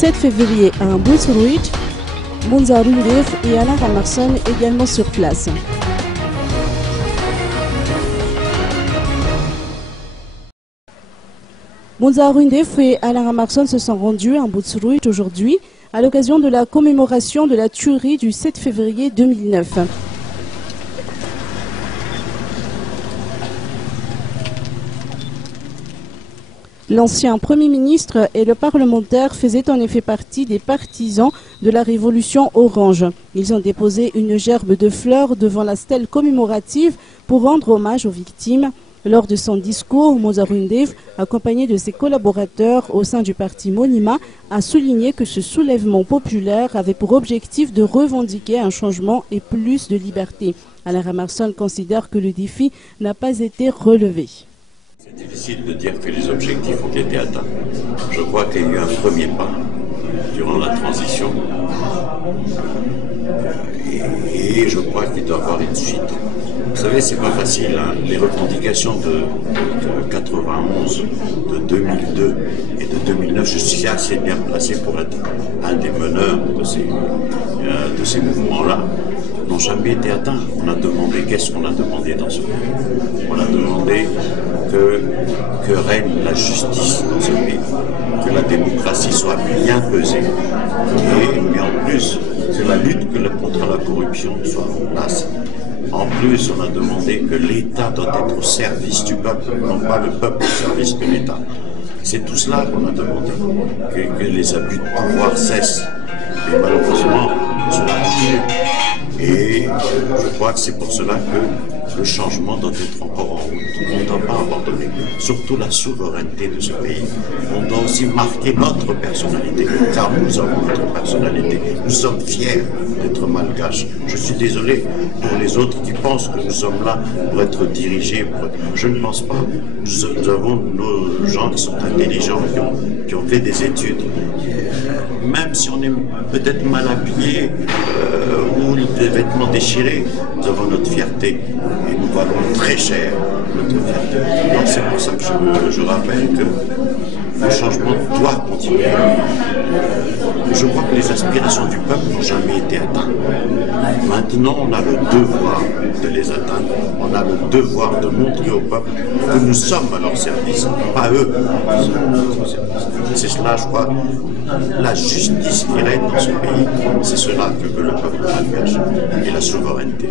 7 février à Boutsrouit, Mounza Rundef et Alain Ramarson également sur place. Mounza Rundef et Alain Ramarson se sont rendus à Boutsrouit aujourd'hui à l'occasion de la commémoration de la tuerie du 7 février 2009. L'ancien Premier ministre et le parlementaire faisaient en effet partie des partisans de la révolution orange. Ils ont déposé une gerbe de fleurs devant la stèle commémorative pour rendre hommage aux victimes. Lors de son discours, Mounza Rundef, accompagné de ses collaborateurs au sein du parti Monima, a souligné que ce soulèvement populaire avait pour objectif de revendiquer un changement et plus de liberté. Alain Ramarson considère que le défi n'a pas été relevé. C'est difficile de dire que les objectifs ont été atteints. Je crois qu'il y a eu un premier pas durant la transition et je crois qu'il doit y avoir une suite. Vous savez, c'est pas facile, hein. Les revendications de 91, de 2002 et de 2009, je suis assez bien placé pour être un des meneurs de ces mouvements-là, n'ont jamais été atteints. On a demandé, qu'est-ce qu'on a demandé dans ce pays? On a demandé que règne la justice dans ce pays, que la démocratie soit bien pesée, mais en plus que la lutte contre la corruption soit en place. En plus, on a demandé que l'État doit être au service du peuple, non pas le peuple au service de l'État. C'est tout cela qu'on a demandé, que les abus de pouvoir cessent. Et malheureusement, cela continue. Et je crois que c'est pour cela que le changement doit être encore en route. On ne doit pas abandonner, surtout la souveraineté de ce pays. On doit aussi marquer notre personnalité, car nous avons notre personnalité. Nous sommes fiers d'être malgaches. Je suis désolé pour les autres qui pensent que nous sommes là pour être dirigés. Je ne pense pas. Nous avons nos gens qui sont intelligents, qui ont fait des études. Même si on est peut-être mal habillé ou des vêtements déchirés, nous avons notre fierté et nous valons très cher notre fierté. Donc c'est pour ça que je rappelle que le changement doit continuer. Je crois que les aspirations du peuple n'ont jamais été atteintes. Maintenant, on a le devoir de les atteindre. On a le devoir de montrer au peuple que nous sommes à leur service, pas eux. C'est cela, je crois, la justice qui règne dans ce pays. C'est cela que veut le peuple malgache et la souveraineté.